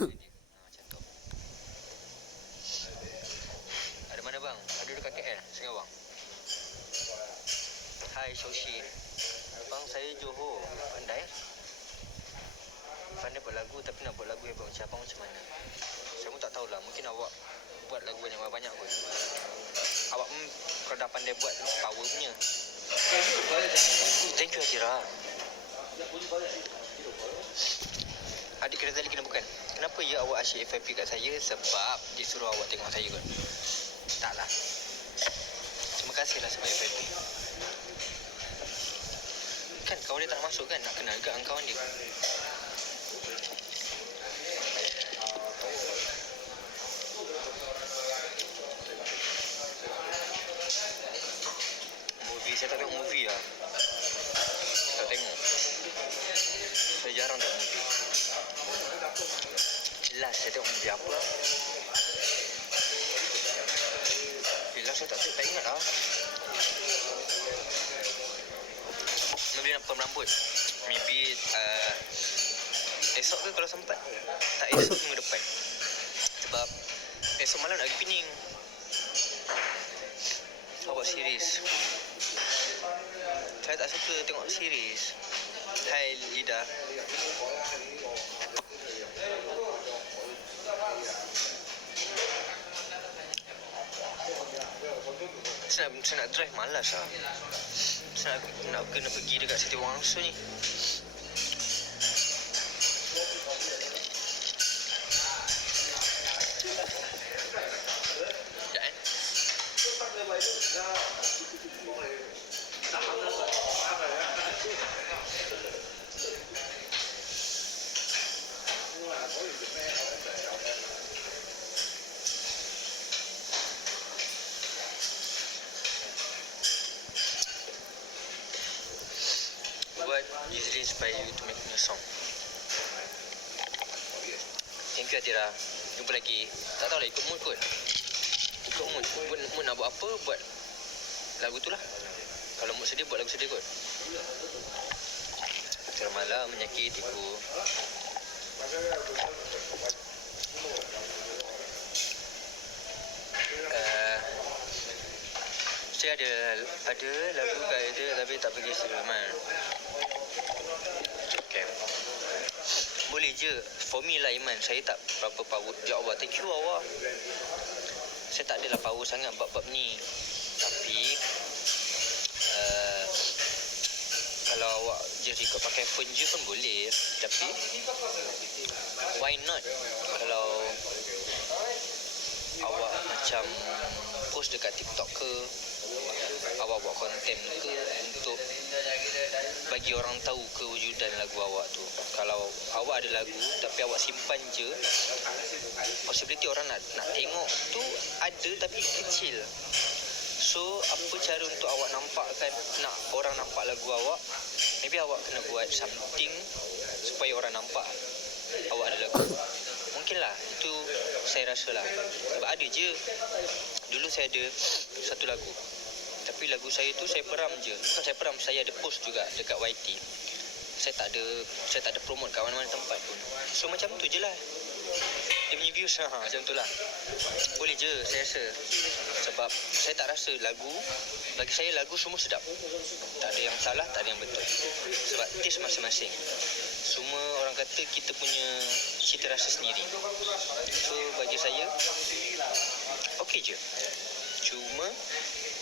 Macam tu. Ada mana bang? Ada dekat KL, Singapura. Hai Shoshi. Bang, saya Johor. Pandai? Pandai buat lagu, tapi nak buat lagu hebat macam abang macam mana? Saya pun tak tahulah. Mungkin awak buat lagu banyak-banyak pun. Awak kalau dah pandai buat, power punya. Thank you Atira. Adik kena tadi kena bukan. Kenapa ya awak asyik FYP kat saya? Sebab dia suruh awak tengok saya kot. Taklah. Terima kasihlah sebab FYP. Kan kawan dia tak masuk kan? Nak kenal juga dengan kawan dia. Movie, saya tak tengok movie lah. Tak tengok. Saya jarang tengok movie. Last saya tengok movie apa lah? Last saya tak ingat lah. Maybe nak perm rambut. Maybe esok ke kalau sempat. Tak esok minggu depan. Sebab esok malam nak pergi Pening. Awak series. Saya tak suka tengok series. Hai Ida. Saya nak drive malas lah. Saya nak kena pergi dekat Siti Wangsa ni. Sekejap What usually inspire you to make new song? Thank you Atira. Jumpa lagi. Tak tahu lah, ikut mood kot. Ikut mood. Mood nak buat apa, buat lagu tu lah. Kalau mood sedih, buat lagu sedih kot. Termalam menyakitiku. Saya ada lagu kat dia tapi tak pergi Sulaiman. Okay. Boleh je. For me lah Iman, saya tak berapa power. Ya Allah, thank you awak. Saya tak adalah power sangat bab-bab ni. Tapi kalau awak je record pakai phone je pun boleh. Tapi why not kalau awak macam post dekat TikTok ke, awak buat konten ke untuk bagi orang tahu kewujudan lagu awak tu. Kalau awak ada lagu tapi awak simpan je, possibility orang nak tengok tu ada tapi kecil. So apa cara untuk awak nampakkan, nak orang nampak lagu awak? Maybe awak kena buat something supaya orang nampak awak ada lagu. Mungkin lah, itu saya rasa lah. Sebab ada je. Dulu saya ada satu lagu, tapi lagu saya tu saya peram je. Bukan saya peram, saya ada post juga dekat YT. Saya tak ada promote kat mana-mana tempat pun. So macam tu je lah dia punya views. Macam tu lah. Boleh je saya rasa. Sebab saya tak rasa lagu, bagi saya lagu semua sedap. Tak ada yang salah, tak ada yang betul. Sebab taste masing-masing. Semua orang kata kita punya cita rasa sendiri. So bagi saya okey je. Cuma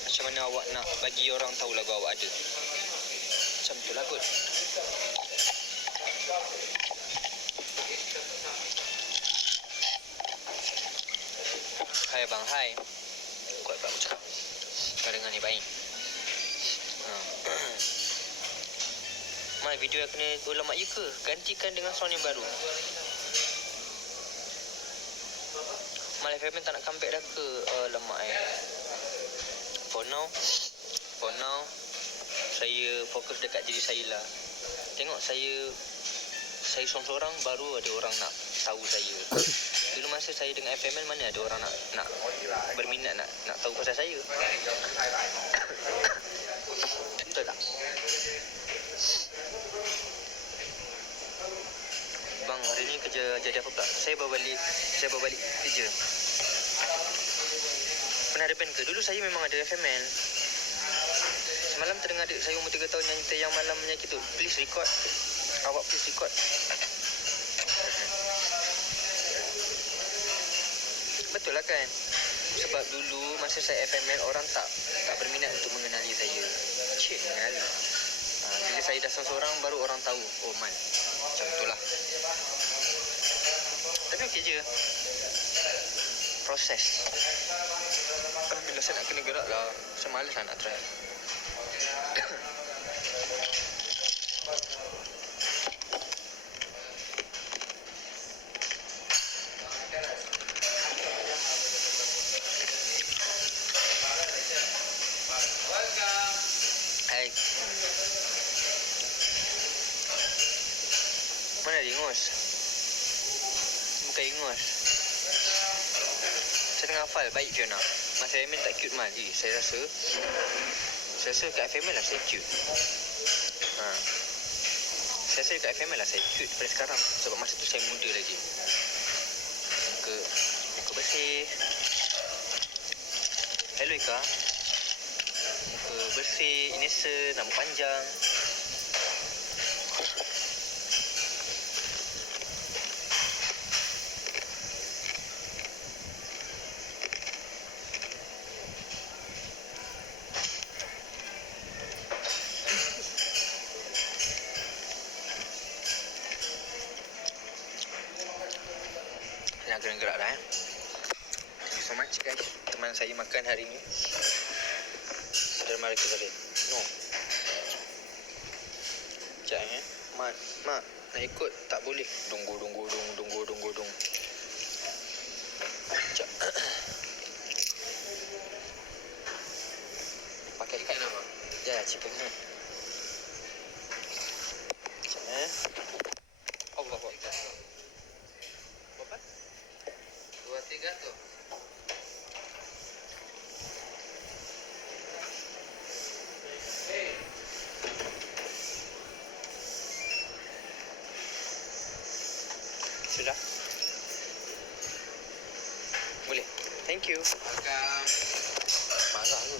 macam mana awak nak bagi orang tahu lagu awak ada. Macam tu lah kot. Hai abang, hai. Kuat pula aku cakap. Kau dengar ni baik. Mai video yang kena ulang mak ya ke? Gantikan dengan sound yang baru. Mal FM tak nak comeback dah ke? Lemak For now saya fokus dekat diri saya lah. Tengok saya seorang-seorang, baru ada orang nak tahu saya. Dulu masa saya dengan FML, mana ada orang nak berminat nak tahu pasal saya. Betul tak? Bang, hari ni kerja jadi apa pula? Saya bawa balik kerja. Pernah ada band ke? Dulu saya memang ada FML. Semalam terdengar adik saya umur 3 tahun nyanyi Yang Malam Menyakit tu. Please record. Awak please record. Betul lah kan? Sebab dulu masa saya FML, orang tak berminat untuk mengenali saya. Cik mengenali. Bila saya dah seorang baru orang tahu. Oh man, macam itulah. Tapi okey je. Proses. Bila saya nak kena gerak lah, saya malas lah nak try. Hai. Mana dia ingus? Bukan ingus. Saya tengah hafal. Baik Fiona. Mas FML tak cute man. Saya rasa kat FML lah saya cute. Saya rasa kat FML lah saya cute daripada sekarang. Sebab masa tu saya muda lagi. Muka bersih. Hello Ika. Muka bersih, innocent, rambut panjang. Saya nak kena gerak dah Thank you so much guys. Teman saya makan hari ni. Saudara mara kita tadi. No. Sekejap Mak, nak ikut tak boleh. Dunggu. Sekejap. Pakai ikan apa? Ya, chicken. Sekejap Allah Akbar. Berapa? 2-3 tu. Sudah? Boleh? Thank you. Welcome. Marah tu.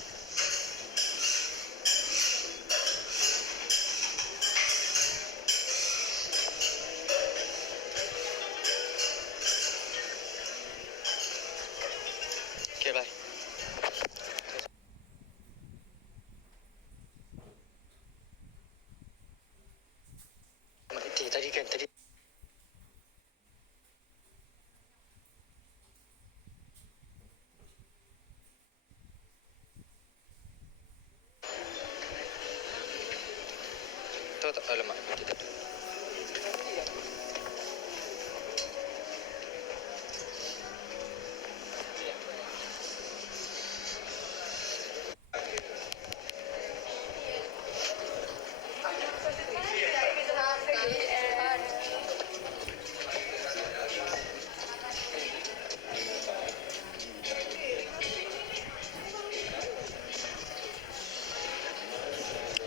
Okay, bye. Tadi. Tahu tak? Alamak, tidak.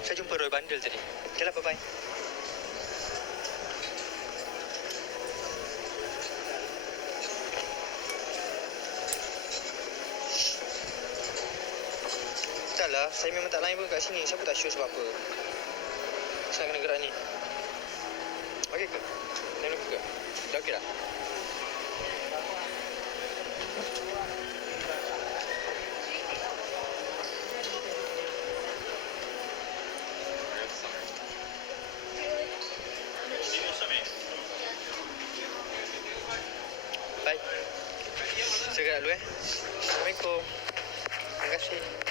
Saya jumpa Roy Bandel tadi. Okay lah, bye-bye. Tak lah, saya memang tak lain pun kat sini. Saya pun tak sure sebab apa. Saya kena gerak ni. Okey ke? Lain lagi ke? Dah okey dah? Bye. Saya gerak dulu Assalamualaikum. Terima kasih.